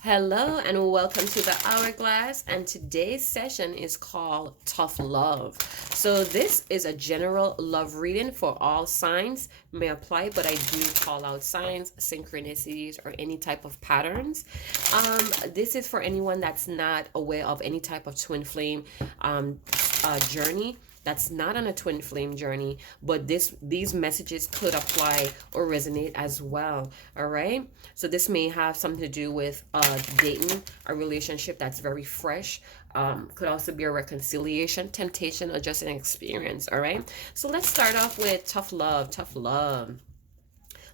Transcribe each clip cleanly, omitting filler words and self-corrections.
Hello and welcome to the Hourglass. And today's session is called Tough Love. So, this is a general love reading for all signs, may apply, but I do call out signs, synchronicities, or any type of patterns. This is for anyone that's not aware of any type of twin flame um, journey, that's not on a twin flame journey, but these messages could apply or resonate as well. All right, so this may have something to do with dating, a relationship that's very fresh. Could also be a reconciliation, temptation, or just an experience. All right, so let's start off with tough love. Tough love.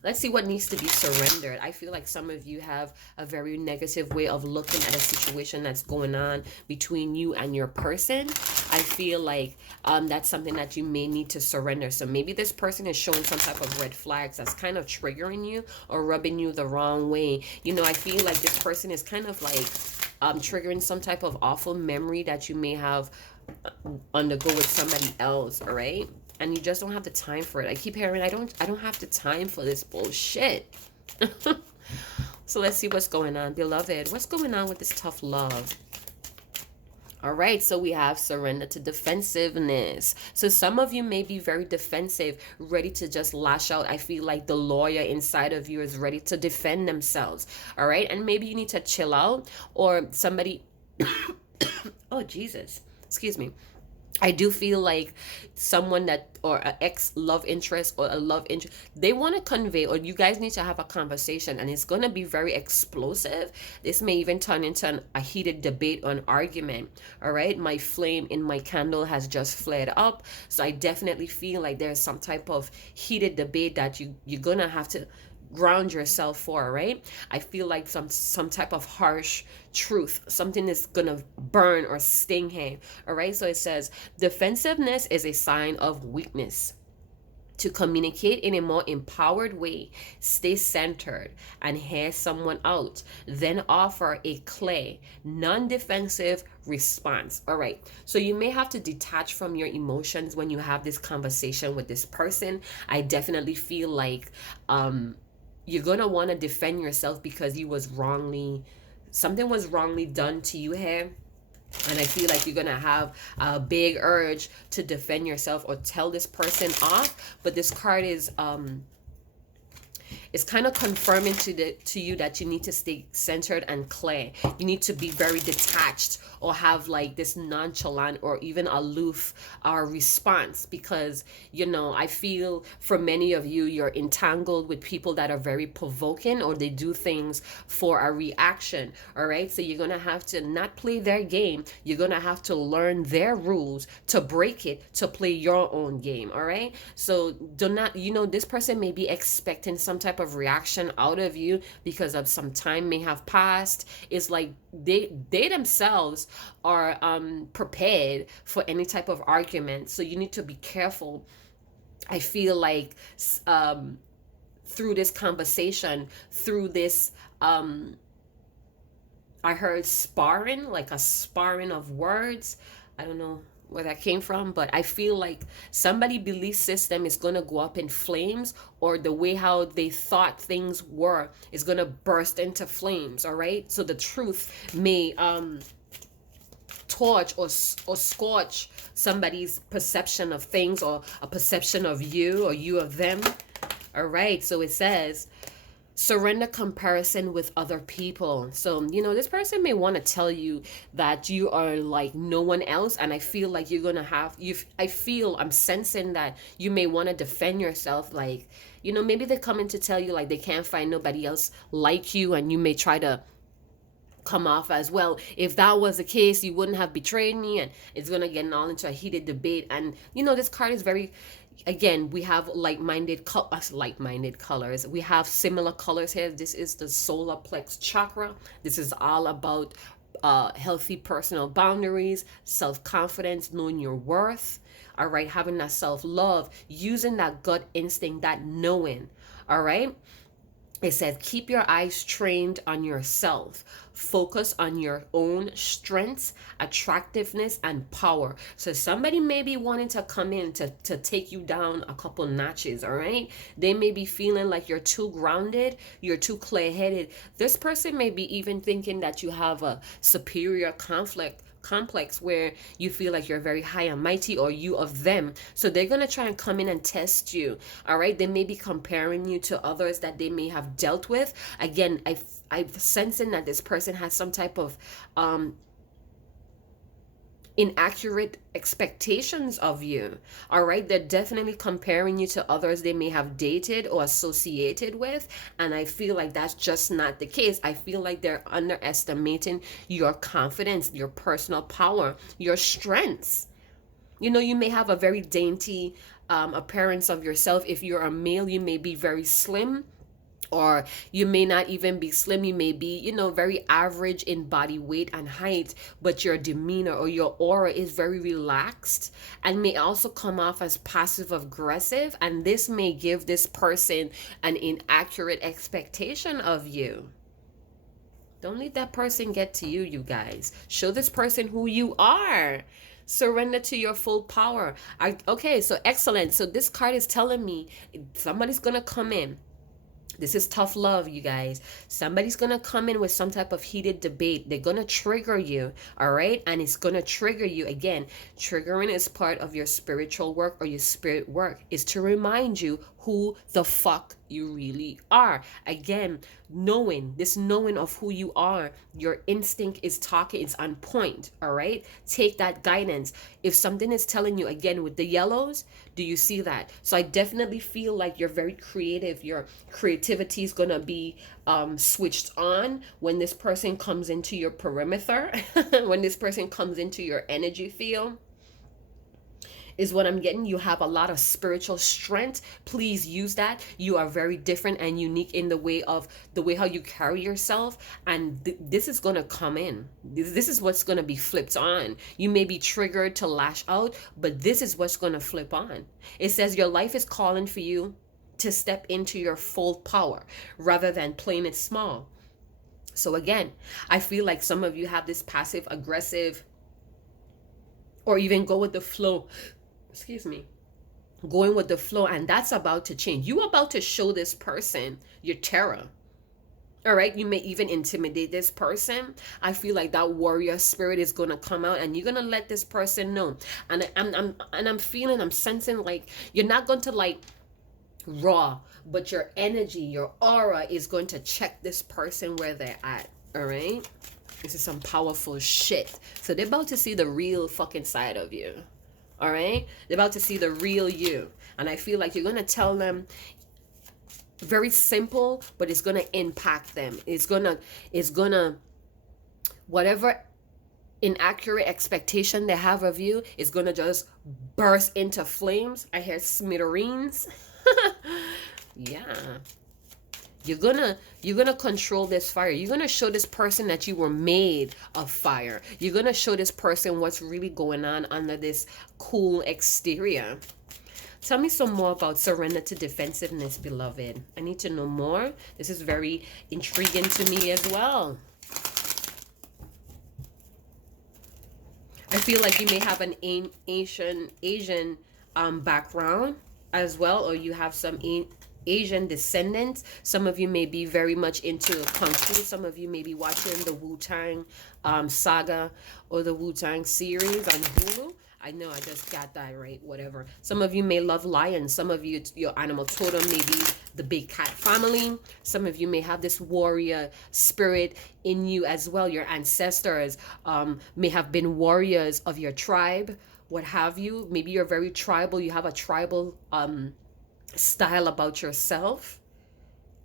Let's see what needs to be surrendered. I feel like some of you have a very negative way of looking at a situation that's going on between you and your person. I feel like that's something that you may need to surrender. So maybe this person is showing some type of red flags that's kind of triggering you or rubbing you the wrong way. I feel like this person is kind of like triggering some type of awful memory that you may have undergo with somebody else. All right, and you just don't have the time for it. I keep hearing, I don't have the time for this bullshit. So let's see what's going on, beloved. What's going on with this tough love? All right, so we have surrender to defensiveness. So some of you may be very defensive, ready to just lash out. I feel like the lawyer inside of you is ready to defend themselves. All right, and maybe you need to chill out, or somebody oh Jesus, excuse me. I do feel like someone that, or an ex love interest or a love interest, they want to convey, or you guys need to have a conversation, and it's going to be very explosive. This may even turn into a heated debate or an argument. All right, my flame in my candle has just flared up, so I definitely feel like there's some type of heated debate that you're going to have to ground yourself for, right? I feel like some type of harsh truth, something is gonna burn or sting him. All right, so it says defensiveness is a sign of weakness. To communicate in a more empowered way, stay centered and hear someone out, then offer a clear, non-defensive response. All right, so you may have to detach from your emotions when you have this conversation with this person. I definitely feel like you're gonna want to defend yourself because something was wrongly done to you here. And I feel like you're gonna have a big urge to defend yourself or tell this person off. But this card is it's kind of confirming to you that you need to stay centered and clear. You need to be very detached or have like this nonchalant or even aloof response, because I feel for many of you, you're entangled with people that are very provoking, or they do things for a reaction. All right, so you're gonna have to not play their game. You're gonna have to learn their rules to break it, to play your own game. All right, so do not, this person may be expecting some type of reaction out of you because of some time may have passed. It's like they themselves are prepared for any type of argument, so you need to be careful. I feel like through this conversation, through this I heard sparring, like a sparring of words. I don't know where that came from, but I feel like somebody belief system is going to go up in flames, or the way how they thought things were is going to burst into flames. All right, so the truth may torch or scorch somebody's perception of things, or a perception of you, or you of them. All right, so it says surrender comparison with other people. So this person may want to tell you that you are like no one else, and I feel like you're gonna have you I feel I'm sensing that you may want to defend yourself, like maybe they're coming to tell you like they can't find nobody else like you, and you may try to come off as, well, if that was the case, you wouldn't have betrayed me, and it's gonna get all into a heated debate. And this card is very, again, we have like-minded colors. We have similar colors here. This is the solar plex chakra. This is all about healthy personal boundaries, self-confidence, knowing your worth. All right, having that self-love, using that gut instinct, that knowing. All right, It says, keep your eyes trained on yourself. Focus on your own strengths, attractiveness, and power. So somebody may be wanting to come in to take you down a couple notches, all right? They may be feeling like you're too grounded, you're too clear-headed. This person may be even thinking that you have a superior complex where you feel like you're very high and mighty, or you of them. So they're going to try and come in and test you. All right, they may be comparing you to others that they may have dealt with. Again, I'm sensing that this person has some type of inaccurate expectations of you. All right, they're definitely comparing you to others they may have dated or associated with, and I feel like that's just not the case. I feel like they're underestimating your confidence, your personal power, your strengths. You know, you may have a very dainty appearance of yourself. If you're a male, you may be very slim, or you may not even be slim. You may be, you know, very average in body weight and height, but your demeanor or your aura is very relaxed and may also come off as passive aggressive, and this may give this person an inaccurate expectation of you. Don't let that person get to you, you guys. Show this person who you are. Surrender to your full power. Okay, so excellent. So this card is telling me somebody's gonna come in. This is tough love, you guys. Somebody's going to come in with some type of heated debate. They're going to trigger you, all right? And it's going to trigger you. Again, triggering is part of your spiritual work, or your spirit work is to remind you who the fuck you really are. Again, knowing of who you are, your instinct is talking, it's on point, all right? Take that guidance. If something is telling you, again, with the yellows, do you see that? So I definitely feel like you're very creative. Your creativity is going to be switched on when this person comes into your perimeter, when this person comes into your energy field, is what I'm getting. You have a lot of spiritual strength. Please use that. You are very different and unique in the way how you carry yourself, and this is going to come in. This is what's going to be flipped on. You may be triggered to lash out, but this is what's going to flip on. It says your life is calling for you to step into your full power rather than playing it small. So again, I feel like some of you have this passive aggressive, or even go with the flow, going with the flow, and that's about to change. You about to show this person your terror. All right, you may even intimidate this person. I feel like that warrior spirit is going to come out, and you're going to let this person know. And I'm sensing like you're not going to like raw, but your energy, your aura is going to check this person where they're at. All right, this is some powerful shit. So they're about to see the real fucking side of you. All right, they're about to see the real you, and I feel like you're going to tell them very simple, but it's going to impact them. It's gonna whatever inaccurate expectation they have of you is going to just burst into flames. I hear smithereens. Yeah, you're gonna control this fire. You're gonna show this person that you were made of fire. You're gonna show this person what's really going on under this cool exterior. Tell me some more about surrender to defensiveness, beloved. I need to know more. This is very intriguing to me as well. I feel like you may have an Asian background as well, or you have some Asian descendants. Some of you may be very much into Kung Fu. Some of you may be watching the Wu-Tang saga or the Wu-Tang series on Hulu. I know I just got that right, whatever. Some of you may love lions. Some of you, your animal totem may be the big cat family. Some of you may have this warrior spirit in you as well. Your ancestors may have been warriors of your tribe, what have you. Maybe you're very tribal. You have a tribal style about yourself.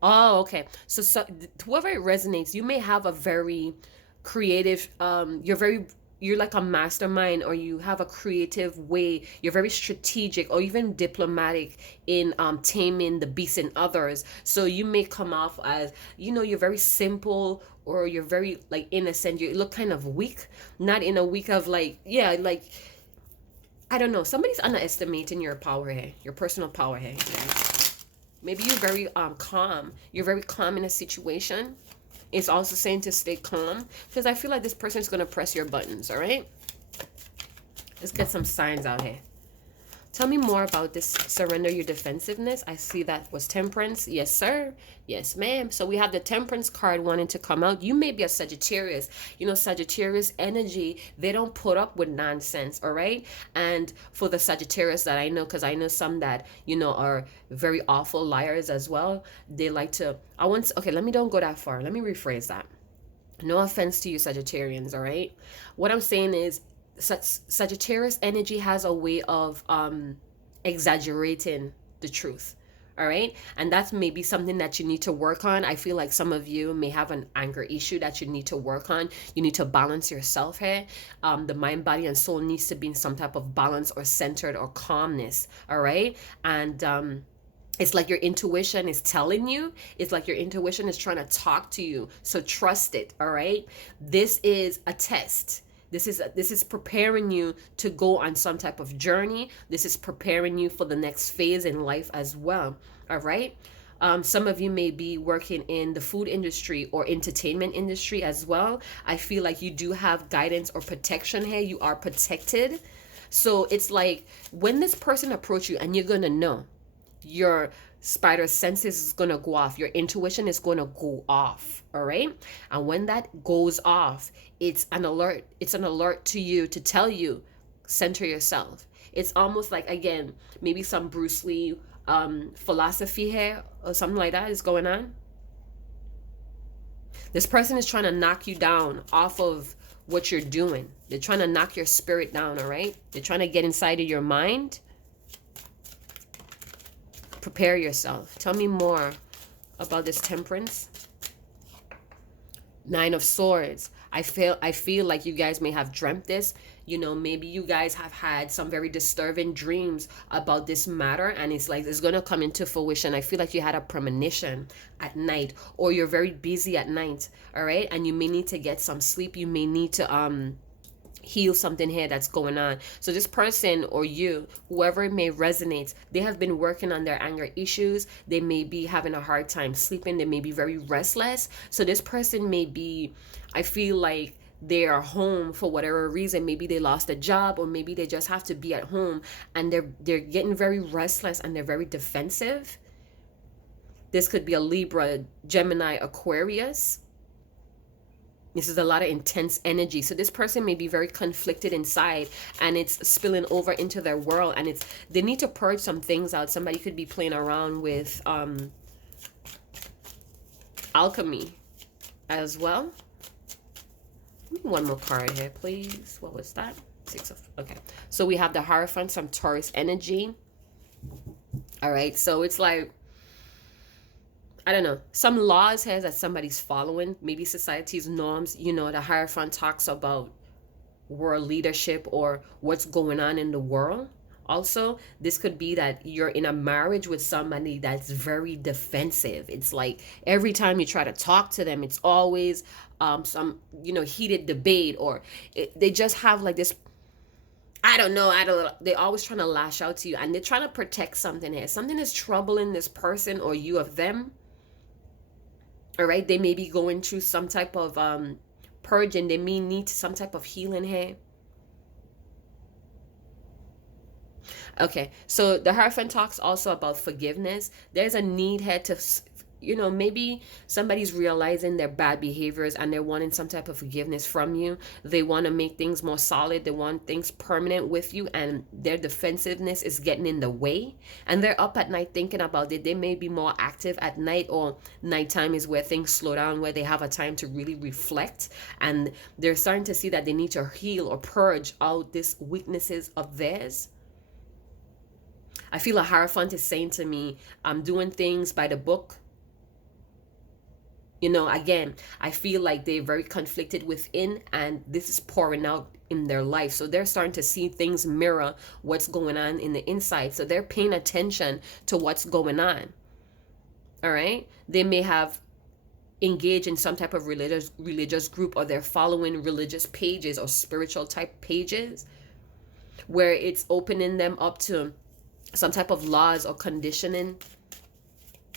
Oh, okay. So whoever it resonates, you may have a very creative, you're like a mastermind, or you have a creative way. You're very strategic or even diplomatic in taming the beasts in others. So you may come off as, you know, you're very simple, or you're very like innocent. You look kind of weak, not in a weak of like, yeah, like, I don't know. Somebody's underestimating your power here, your personal power here. Yeah. Maybe you're very calm. You're very calm in a situation. It's also saying to stay calm because I feel like this person is going to press your buttons, all right? Let's get some signs out here. Tell me more about this surrender your defensiveness. I see that was temperance. Yes, sir. Yes, ma'am. So we have the temperance card wanting to come out. You may be a Sagittarius. You know, Sagittarius energy, they don't put up with nonsense, all right? And for the Sagittarius that I know, because I know some that, you know, are very awful liars as well. They like to, okay, let me don't go that far. Let me rephrase that. No offense to you Sagittarians, all right? What I'm saying is Sagittarius energy has a way of exaggerating the truth, all right? And that's maybe something that you need to work on. I feel like some of you may have an anger issue that you need to work on. You need to balance yourself here. The mind, body, and soul needs to be in some type of balance or centered or calmness, all right? And it's like your intuition is telling you. It's like your intuition is trying to talk to you. So trust it, all right? This is a test. This is preparing you to go on some type of journey. This is preparing you for the next phase in life as well. All right. Some of you may be working in the food industry or entertainment industry as well. I feel like you do have guidance or protection here. You are protected. So it's like when this person approach you, and you're gonna know, your spider senses is going to go off, your intuition is going to go off, all right? And when that goes off, it's an alert to you, to tell you, center yourself. It's almost like, again, maybe some Bruce Lee philosophy here or something like that is going on. This person is trying to knock you down off of what you're doing. They're trying to knock your spirit down, all right? They're trying to get inside of your mind. Prepare yourself. Tell me more about this temperance. Nine of Swords. I feel like you guys may have dreamt this. You know, maybe you guys have had some very disturbing dreams about this matter, and it's like it's gonna come into fruition. I feel like you had a premonition at night, or you're very busy at night, all right? And you may need to get some sleep. You may need to heal something here that's going on. So this person or you, whoever it may resonate, they have been working on their anger issues. They may be having a hard time sleeping. They may be very restless. So this person may be, I feel like they are home for whatever reason. Maybe they lost a job, or maybe they just have to be at home, and they're getting very restless and they're very defensive. This could be a Libra, Gemini, Aquarius. This is a lot of intense energy. So this person may be very conflicted inside, and it's spilling over into their world, and they need to purge some things out. Somebody could be playing around with alchemy as well. One more card here, please. What was that? Okay. So we have the Hierophant, some Taurus energy. All right. So it's like, I don't know, some laws here that somebody's following, maybe society's norms. You know, the Hierophant talks about world leadership or what's going on in the world. Also, this could be that you're in a marriage with somebody that's very defensive. It's like every time you try to talk to them, it's always some, you know, heated debate, or they just have like this, I don't know, they're always trying to lash out to you, and they're trying to protect something here. Something is troubling this person or you of them. All right, they may be going through some type of purging. They may need some type of healing here. Okay, so the Hierophant talks also about forgiveness. There's a need here to, you know, maybe somebody's realizing their bad behaviors and they're wanting some type of forgiveness from you. They want to make things more solid. They want things permanent with you, and their defensiveness is getting in the way. And they're up at night thinking about it. They may be more active at night, or nighttime is where things slow down, where they have a time to really reflect. And they're starting to see that they need to heal or purge out these weaknesses of theirs. I feel a Hierophant is saying to me, I'm doing things by the book. You know, again, I feel like they're very conflicted within, and this is pouring out in their life. So they're starting to see things mirror what's going on in the inside. So they're paying attention to what's going on. All right. They may have engaged in some type of religious group, or they're following religious pages or spiritual type pages, where it's opening them up to some type of laws or conditioning.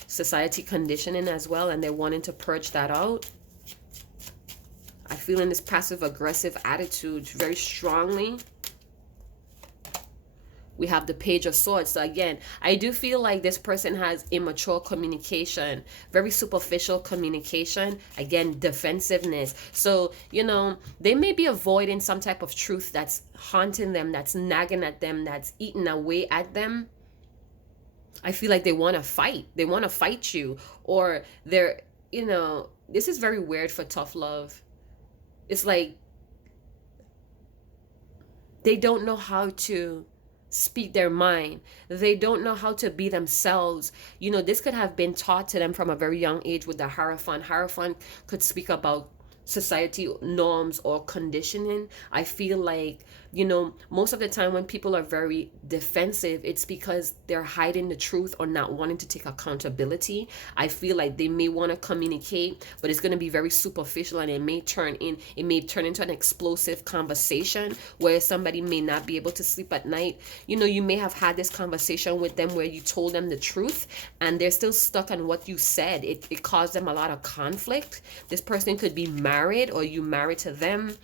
society conditioning as well, and they're wanting to purge that out. I feel in this passive aggressive attitude very strongly. We have the Page of Swords. So again, I do feel like this person has immature communication, very superficial communication, again, defensiveness. So, you know, they may be avoiding some type of truth that's haunting them, that's nagging at them, that's eating away at them. I feel like they want to fight. They want to fight you, or they're, you know, this is very weird for tough love. It's like they don't know how to speak their mind. They don't know how to be themselves. You know, this could have been taught to them from a very young age with the Hierophant. Hierophant could speak about society norms or conditioning. I feel like, you know, most of the time when people are very defensive, it's because they're hiding the truth or not wanting to take accountability. I feel like they may want to communicate, but it's going to be very superficial, and it may turn into an explosive conversation where somebody may not be able to sleep at night. You know, you may have had this conversation with them where you told them the truth and they're still stuck on what you said. It caused them a lot of conflict. This person could be married or you married to them.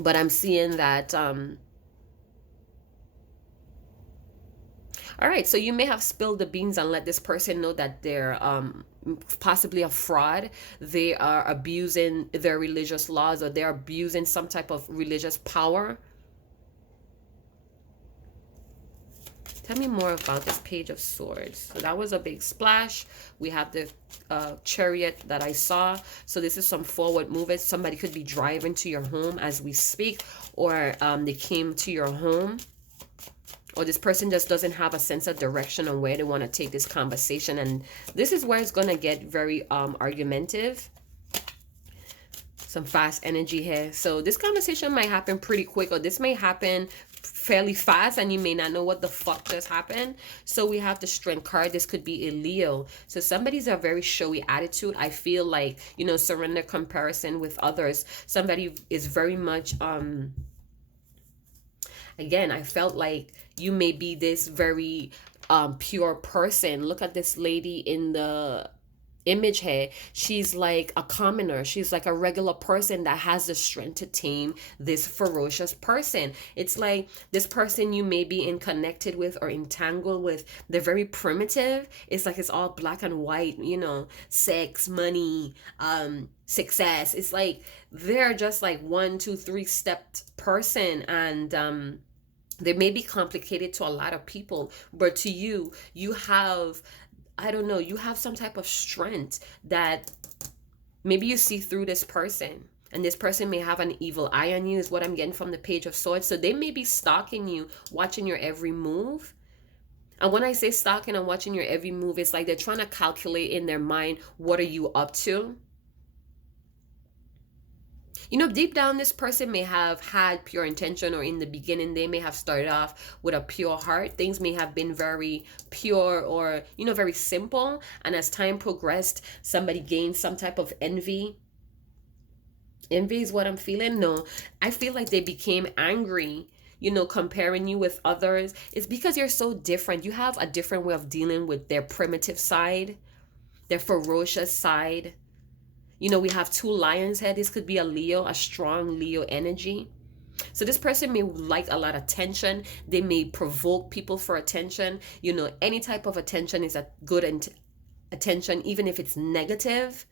But I'm seeing that, all right, so you may have spilled the beans and let this person know that they're possibly a fraud. They are abusing their religious laws, or they're abusing some type of religious power. Tell me more about this Page of Swords. So that was a big splash. We have the Chariot that I saw. So this is some forward movement. Somebody could be driving to your home as we speak, or they came to your home. Or this person just doesn't have a sense of direction on where they want to take this conversation. And this is where it's going to get very argumentative. Some fast energy here. So this conversation might happen pretty quick, or this may happen fairly fast and you may not know what the fuck just happened. So we have the Strength card. This could be a Leo. So somebody's a very showy attitude. I feel like, you know, surrender comparison with others. Somebody is very much again, I felt like you may be this very pure person. Look at this lady in the image here. She's like a commoner. She's like a regular person that has the strength to tame this ferocious person. It's like this person you may be connected with or entangled with, they're very primitive. It's like it's all black and white, you know, sex, money, success. It's like they're just like 1, 2, 3 stepped person, and they may be complicated to a lot of people, but to you, you have, I don't know, you have some type of strength that maybe you see through this person. And this person may have an evil eye on you, is what I'm getting from the Page of Swords. So they may be stalking you, watching your every move. And when I say stalking and watching your every move, it's like they're trying to calculate in their mind, what are you up to? You know, deep down, this person may have had pure intention, or in the beginning, they may have started off with a pure heart. Things may have been very pure or, you know, very simple. And as time progressed, somebody gained some type of envy. Envy is what I'm feeling. No, I feel like they became angry, you know, comparing you with others. It's because you're so different. You have a different way of dealing with their primitive side, their ferocious side. You know, we have 2 lions here. This could be a Leo, a strong Leo energy. So this person may like a lot of attention. They may provoke people for attention. You know, any type of attention is a good attention, even if it's negative.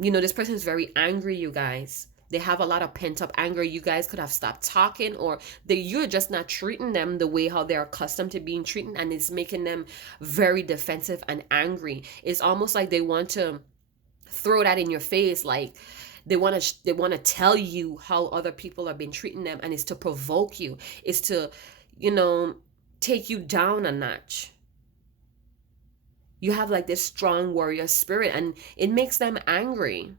You know, this person is very angry, you guys. They have a lot of pent-up anger. You guys could have stopped talking, or you're just not treating them the way how they're accustomed to being treated, and it's making them very defensive and angry. It's almost like they want to throw that in your face, like they want to tell you how other people have been treating them, and it's to provoke you. It's to, you know, take you down a notch. You have like this strong warrior spirit, and it makes them angry.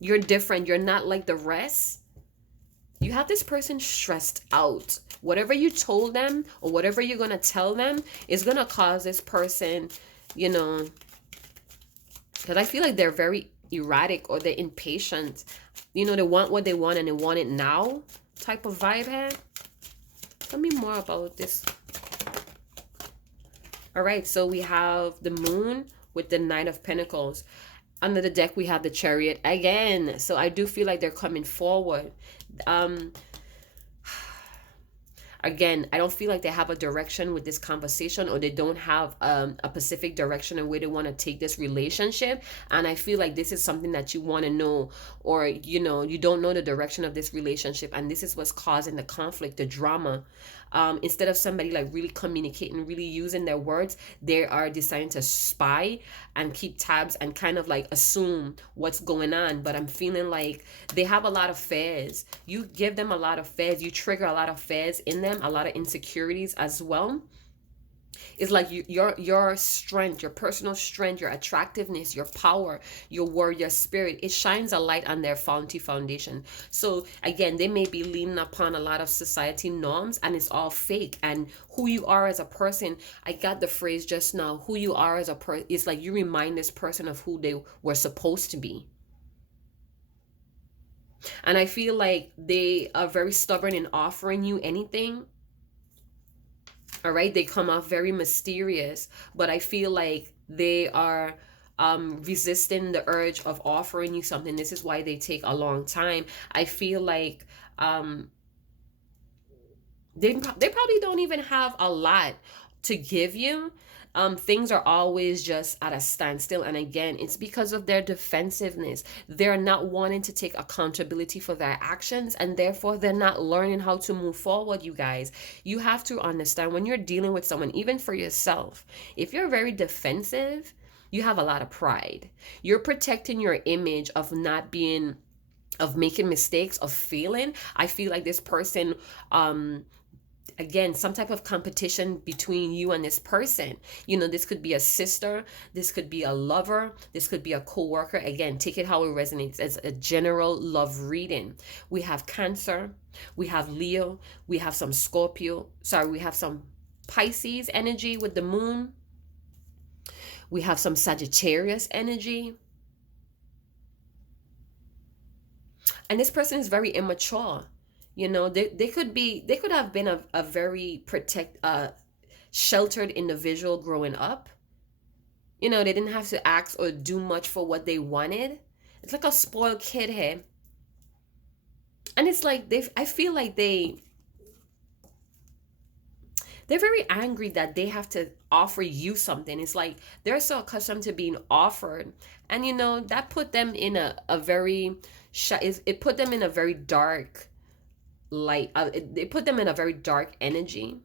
You're different. You're not like the rest. You have this person stressed out. Whatever you told them or whatever you're going to tell them is going to cause this person, you know, because I feel like they're very erratic, or they're impatient. You know, they want what they want and they want it now type of vibe here. Tell me more about this. All right, so we have the Moon, with the Knight of Pentacles. Under the deck, we have the Chariot again. So I do feel like they're coming forward. Again, I don't feel like they have a direction with this conversation, or they don't have a specific direction and where they want to take this relationship. And I feel like this is something that you want to know, or, you know, you don't know the direction of this relationship. And this is what's causing the conflict, the drama. Instead of somebody like really communicating, really using their words, they are deciding to spy and keep tabs and kind of like assume what's going on. But I'm feeling like they have a lot of fears. You give them a lot of fears. You trigger a lot of fears in them, a lot of insecurities as well. It's like your strength, your personal strength, your attractiveness, your power, your warrior spirit, it shines a light on their faulty foundation. So again, they may be leaning upon a lot of society norms, and it's all fake. And who you are as a person, I got the phrase just now, who you are as a person, it's like you remind this person of who they were supposed to be. And I feel like they are very stubborn in offering you anything. All right, they come off very mysterious, but I feel like they are resisting the urge of offering you something. This is why they take a long time. I feel like they probably don't even have a lot to give you. Things are always just at a standstill. And again, it's because of their defensiveness. They're not wanting to take accountability for their actions, and therefore they're not learning how to move forward, you guys. You have to understand, when you're dealing with someone, even for yourself, if you're very defensive, you have a lot of pride. You're protecting your image of not being, of making mistakes, of failing. I feel like this person, again, some type of competition between you and this person. You know, this could be a sister, this could be a lover, this could be a co-worker. Again, take it how it resonates. As a general love reading, we have Cancer, we have Leo, we have some Scorpio, we have some Pisces energy with the moon, we have some Sagittarius energy. And this person is very immature. You know, they could have been a very sheltered individual growing up. You know, they didn't have to ask or do much for what they wanted. It's like a spoiled kid here. And it's like I feel like they're very angry that they have to offer you something. It's like they're so accustomed to being offered. And you know, that put them in a very it put them in a very dark light. They put them in a very dark energy,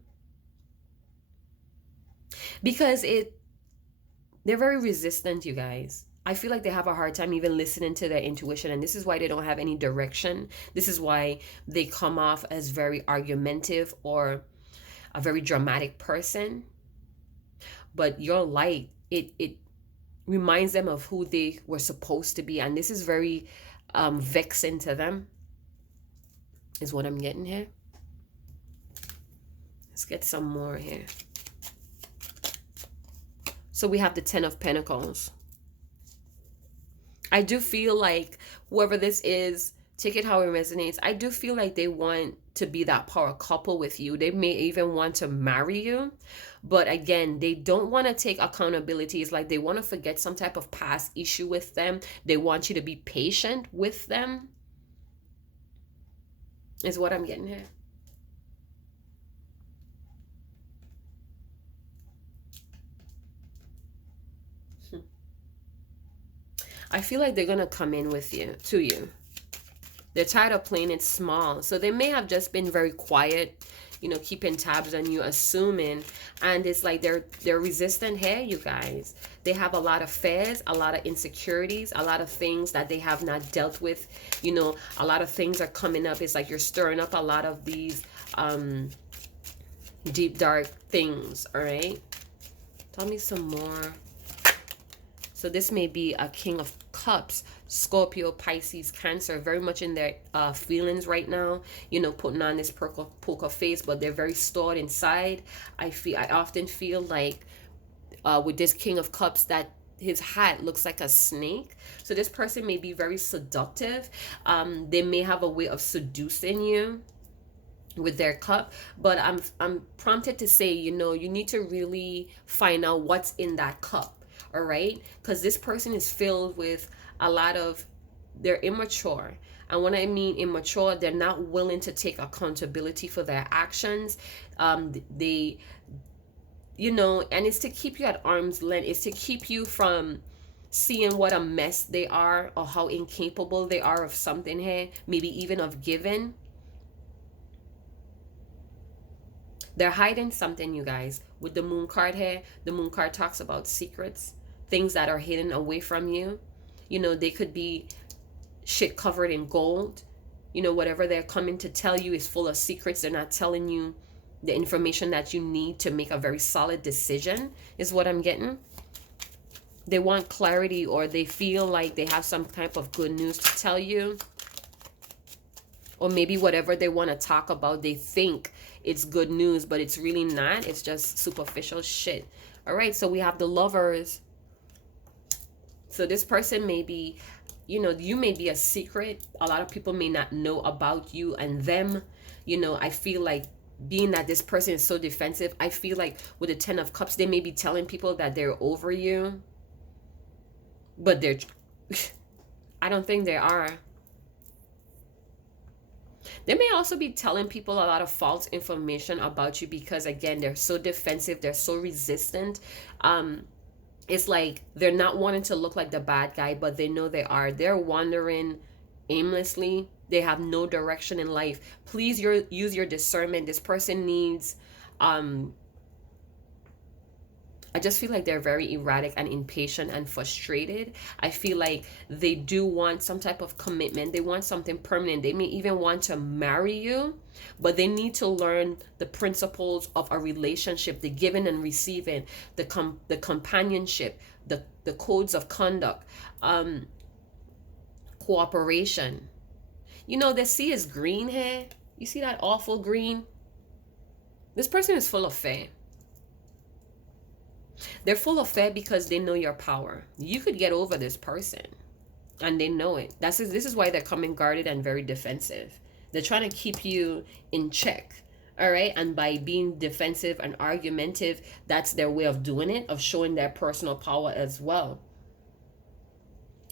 because they're very resistant, you guys. I feel like they have a hard time even listening to their intuition, and this is why they don't have any direction. This is why they come off as very argumentative or a very dramatic person. But your light, it reminds them of who they were supposed to be, and this is very vexing to them, is what I'm getting here. Let's get some more here. So we have the Ten of Pentacles. I do feel like whoever this is, take it how it resonates. I do feel like they want to be that power couple with you. They may even want to marry you. But again, they don't want to take accountability. It's like they want to forget some type of past issue with them. They want you to be patient with them, is what I'm getting here. I feel like they're going to come in with you, to you. They're tired of playing it small. So they may have just been very quiet, you know, keeping tabs on you, assuming. And it's like they're resistant here, you guys. They have a lot of fears, a lot of insecurities, a lot of things that they have not dealt with. You know, a lot of things are coming up. It's like you're stirring up a lot of these deep, dark things, all right? Tell me some more. So this may be a King of Cups, Scorpio, Pisces, Cancer, very much in their feelings right now, you know, putting on this poker face, but they're very stored inside. I often feel like with this King of Cups that his hat looks like a snake. So this person may be very seductive. They may have a way of seducing you with their cup, but I'm prompted to say, you know, you need to really find out what's in that cup. all right? Because this person is filled with a lot of, they're immature. And when I mean immature, they're not willing to take accountability for their actions. They, and it's to keep you at arm's length. It's to keep you from seeing what a mess they are or how incapable they are of something here, maybe even of giving. They're hiding something, you guys. With the moon card here, the moon card talks about secrets, things that are hidden away from you. They could be shit covered in gold. Whatever they're coming to tell you is full of secrets. They're not telling you the information that you need to make a very solid decision, is what I'm getting. They want clarity, or they feel like they have some type of good news to tell you. Or maybe whatever they want to talk about, they think it's good news, but it's really not. It's just superficial shit. All right, so we have the Lovers. So this person may be, you may be a secret. A lot of people may not know about you and them. I feel like, being that this person is so defensive, I feel like with the 10 of Cups, they may be telling people that they're over you. But they're, I don't think they are. They may also be telling people a lot of false information about you because, again, they're so defensive. They're so resistant. It's like they're not wanting to look like the bad guy, but they know they are. They're wandering aimlessly. They have no direction in life. Please use your discernment. This person needs... I just feel like they're very erratic and impatient and frustrated. I feel like they do want some type of commitment. They want something permanent. They may even want to marry you, but they need to learn the principles of a relationship, the giving and receiving, the companionship, the codes of conduct, cooperation. The sea is green here. You see that awful green? This person is full of faith. They're full of fear because they know your power. You could get over this person, and they know it. This is why they're coming guarded and very defensive. They're trying to keep you in check, all right? And by being defensive and argumentative, that's their way of doing it, of showing their personal power as well.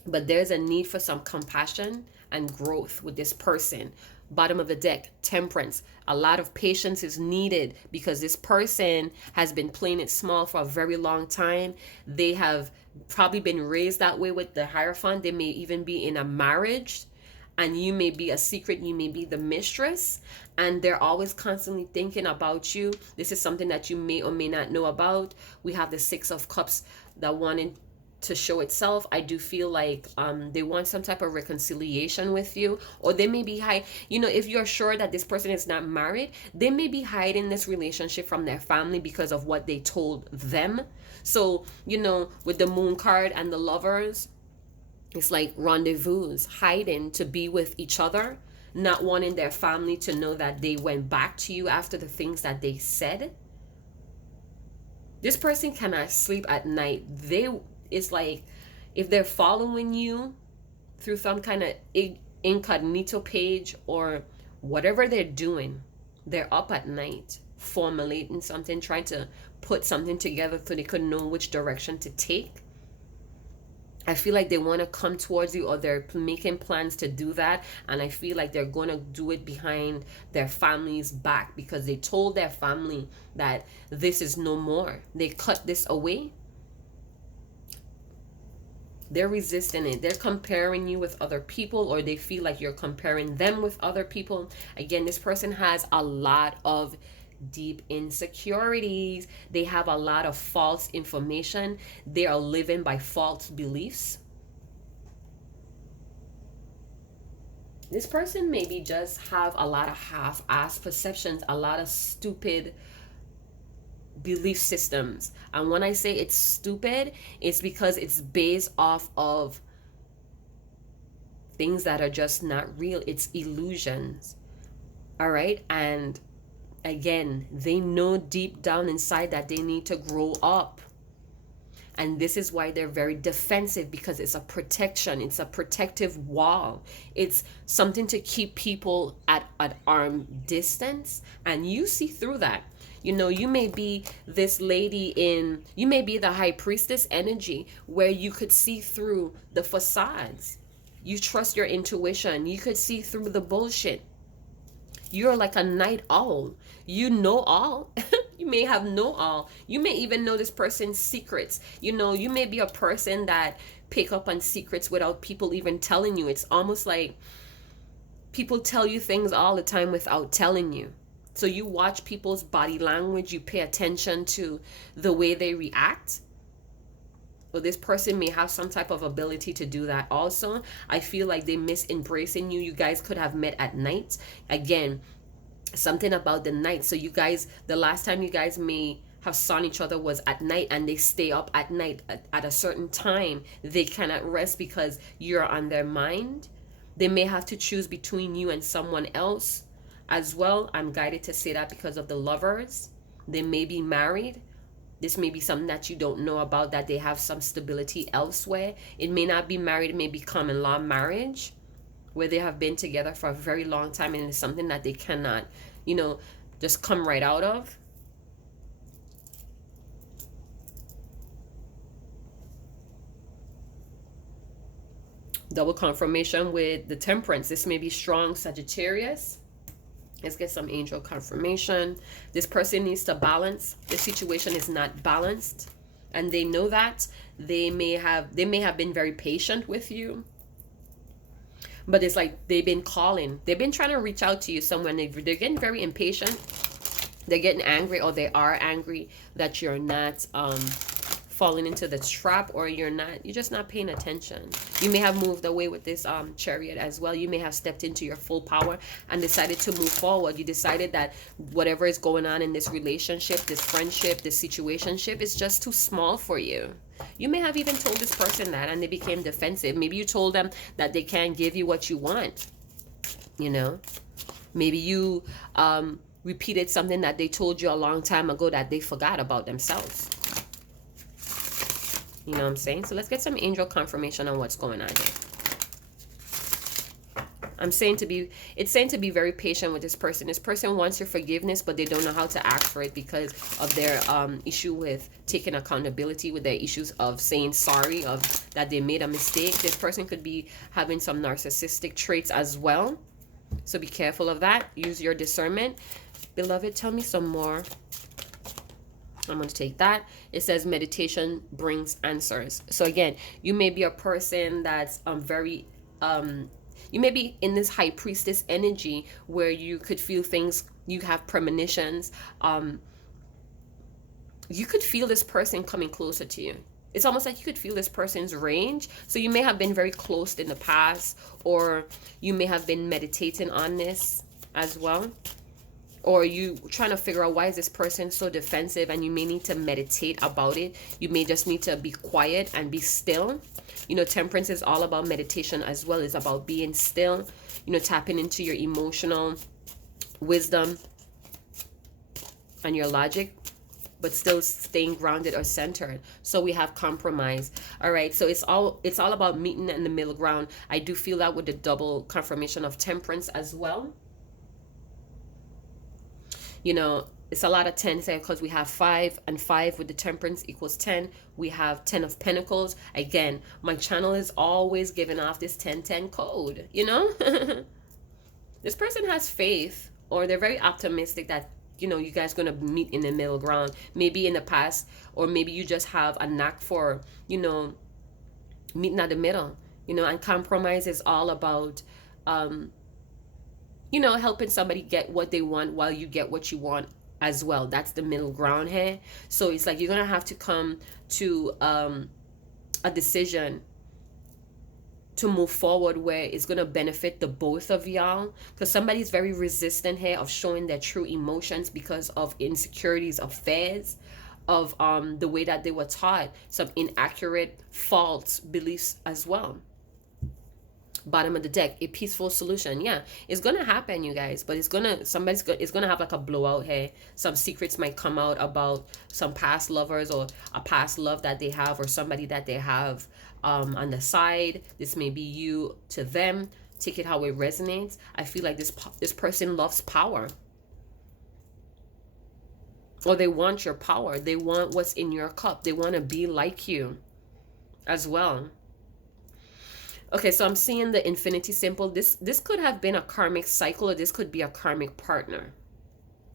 But there's a need for some compassion and growth with this person. Bottom of the deck, Temperance. A lot of patience is needed because this person has been playing it small for a very long time. They have probably been raised that way with the Hierophant. They may even be in a marriage, and you may be a secret. You may be the mistress, and they're always constantly thinking about you. This is something that you may or may not know about. We have the Six of Cups that wanted to show itself. I do feel like they want some type of reconciliation with you, or they may be if you're sure that this person is not married, they may be hiding this relationship from their family because of what they told them. So with the Moon card and the Lovers, it's like rendezvous, hiding to be with each other, not wanting their family to know that they went back to you after the things that they said. This person cannot sleep at night. It's like if they're following you through some kind of incognito page or whatever they're doing, they're up at night formulating something, trying to put something together so they could know which direction to take. I feel like they want to come towards you, or they're making plans to do that, and I feel like they're going to do it behind their family's back because they told their family that this is no more. They cut this away. They're resisting it. They're comparing you with other people, or they feel like you're comparing them with other people. Again, this person has a lot of deep insecurities. They have a lot of false information. They are living by false beliefs. This person maybe just have a lot of half-assed perceptions, a lot of stupid belief systems. And when I say it's stupid, it's because it's based off of things that are just not real. It's illusions. All right? And again, they know deep down inside that they need to grow up. And this is why they're very defensive, because it's a protection. It's a protective wall. It's something to keep people at arm distance. And you see through that. You may be this lady you may be the high priestess energy where you could see through the facades. You trust your intuition. You could see through the bullshit. You're like a night owl. You know all. You may have know all. You may even know this person's secrets. You may be a person that pick up on secrets without people even telling you. It's almost like people tell you things all the time without telling you. So you watch people's body language. You pay attention to the way they react. Well, this person may have some type of ability to do that also. I feel like they miss embracing you. You guys could have met at night. Again, something about the night. So you guys, the last time you guys may have seen each other was at night, and they stay up at night at a certain time. They cannot rest because you're on their mind. They may have to choose between you and someone else as well. I'm guided to say that because of the Lovers. They may be married. This may be something that you don't know about, that they have some stability elsewhere. It may not be married. It may be common law marriage, where they have been together for a very long time, and it's something that they cannot, just come right out of. Double confirmation with the Temperance. This may be strong Sagittarius. Let's get some angel confirmation. This person needs to balance. The situation is not balanced, and they know that. They may have been very patient with you, but it's like they've been calling. They've been trying to reach out to you somewhere. They're getting very impatient. They're getting angry, or they are angry that you're not falling into the trap, or you're just not paying attention. You may have moved away with this Chariot as well. You may have stepped into your full power and decided to move forward. You decided that whatever is going on in this relationship, this friendship, this situationship is just too small for you. You may have even told this person that, and they became defensive. Maybe you told them that they can't give you what you want. Maybe you repeated something that they told you a long time ago that they forgot about themselves. You know what I'm saying? So let's get some angel confirmation on what's going on here. It's saying to be very patient with this person. This person wants your forgiveness, but they don't know how to ask for it because of their issue with taking accountability, with their issues of saying sorry, of that they made a mistake. This person could be having some narcissistic traits as well. So be careful of that. Use your discernment. Beloved, tell me some more. I'm going to take that. It says meditation brings answers. So again, you may be a person that's you may be in this high priestess energy where you could feel things, you have premonitions. You could feel this person coming closer to you. It's almost like you could feel this person's range. So you may have been very close in the past, or you may have been meditating on this as well. Or you trying to figure out why is this person so defensive, and you may need to meditate about it. You may just need to be quiet and be still. Temperance is all about meditation as well. It's about being still, tapping into your emotional wisdom and your logic, but still staying grounded or centered. So we have compromise. All right. So it's all about meeting in the middle ground. I do feel that with the double confirmation of Temperance as well. It's a lot of 10s there because we have 5 and 5 with the Temperance equals 10. We have 10 of Pentacles. Again, my channel is always giving off this 10-10 code, This person has faith, or they're very optimistic that, you guys are going to meet in the middle ground. Maybe in the past, or maybe you just have a knack for, meeting at the middle, and compromise is all about, helping somebody get what they want while you get what you want as well. That's the middle ground here. So it's like you're going to have to come to a decision to move forward where it's going to benefit the both of y'all, because somebody's very resistant here of showing their true emotions because of insecurities, of fears, of the way that they were taught, some inaccurate, false beliefs as well. Bottom of the deck, a peaceful solution. Yeah, it's gonna happen, you guys, but it's gonna have like a blowout here. Some secrets might come out about some past lovers or a past love that they have, or somebody that they have on the side. This may be you to them. Take it how it resonates. I feel like this person loves power, or they want your power. They want what's in your cup. They want to be like you as well. Okay, so I'm seeing the infinity symbol. This could have been a karmic cycle, or this could be a karmic partner,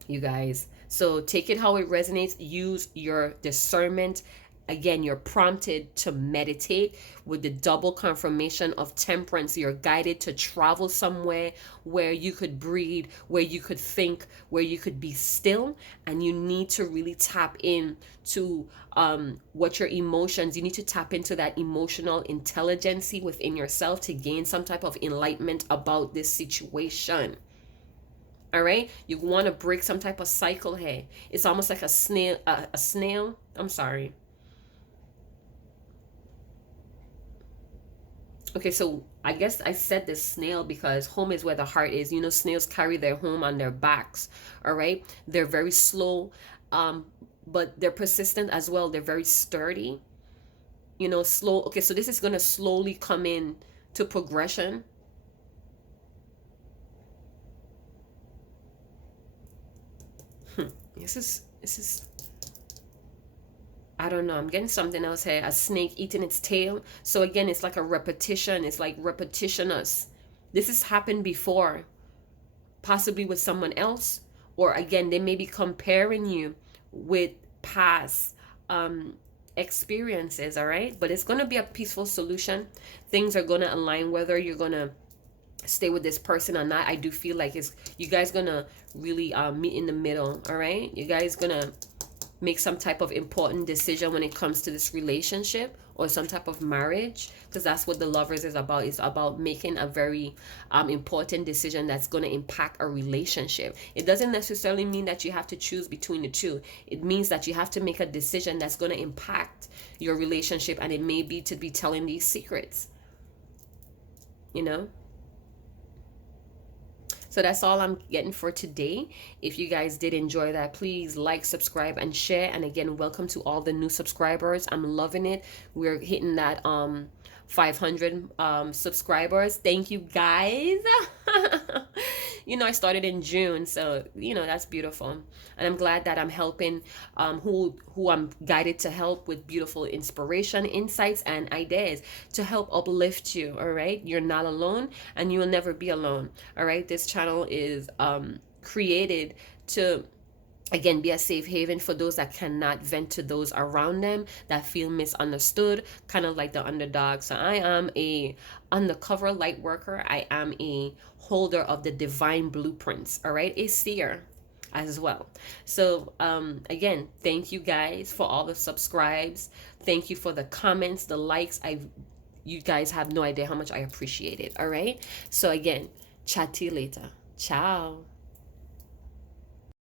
you guys. So take it how it resonates. Use your discernment. Again, you're prompted to meditate with the double confirmation of temperance. You're guided to travel somewhere where you could breathe, where you could think, where you could be still. And you need to really tap in to what your emotions, you need to tap into that emotional intelligence within yourself to gain some type of enlightenment about this situation. All right, you want to break some type of cycle here. It's almost like a snail. I'm sorry. Okay, so I guess I said this snail because home is where the heart is. You know, snails carry their home on their backs. All right, they're very slow, but they're persistent as well. They're very sturdy. You know, slow. Okay, so this is gonna slowly come in to progression. This is I don't know. I'm getting something else here. A snake eating its tail. So again, it's like a repetition. It's like repetitionous. This has happened before, possibly with someone else, or again, they may be comparing you with past experiences. All right, but it's gonna be a peaceful solution. Things are gonna align, whether you're gonna stay with this person or not. I do feel like it's you guys gonna really meet in the middle. All right, you guys gonna make some type of important decision when it comes to this relationship or some type of marriage, because that's what the Lovers is about. It's about making a very important decision that's going to impact a relationship. It doesn't necessarily mean that you have to choose between the two. It means that you have to make a decision that's going to impact your relationship, and it may be to be telling these secrets, you know. So that's all I'm getting for today. If you guys did enjoy that, please like, subscribe, and share. And again, welcome to all the new subscribers. I'm loving it. We're hitting that 500 subscribers. Thank you guys. You know, I started in June, so you know that's beautiful, and I'm glad that I'm helping who I'm guided to help with beautiful inspiration, insights, and ideas to help uplift you. All right, you're not alone, and you will never be alone. All right, this channel is created to, again, be a safe haven for those that cannot vent to those around them, that feel misunderstood, kind of like the underdog. So I am a undercover light worker. I am a holder of the divine blueprints, all right, a seer as well. So again, thank you guys for all the subscribes. Thank you for the comments, the likes. You guys have no idea how much I appreciate it. All right, so again, chat to you later. Ciao.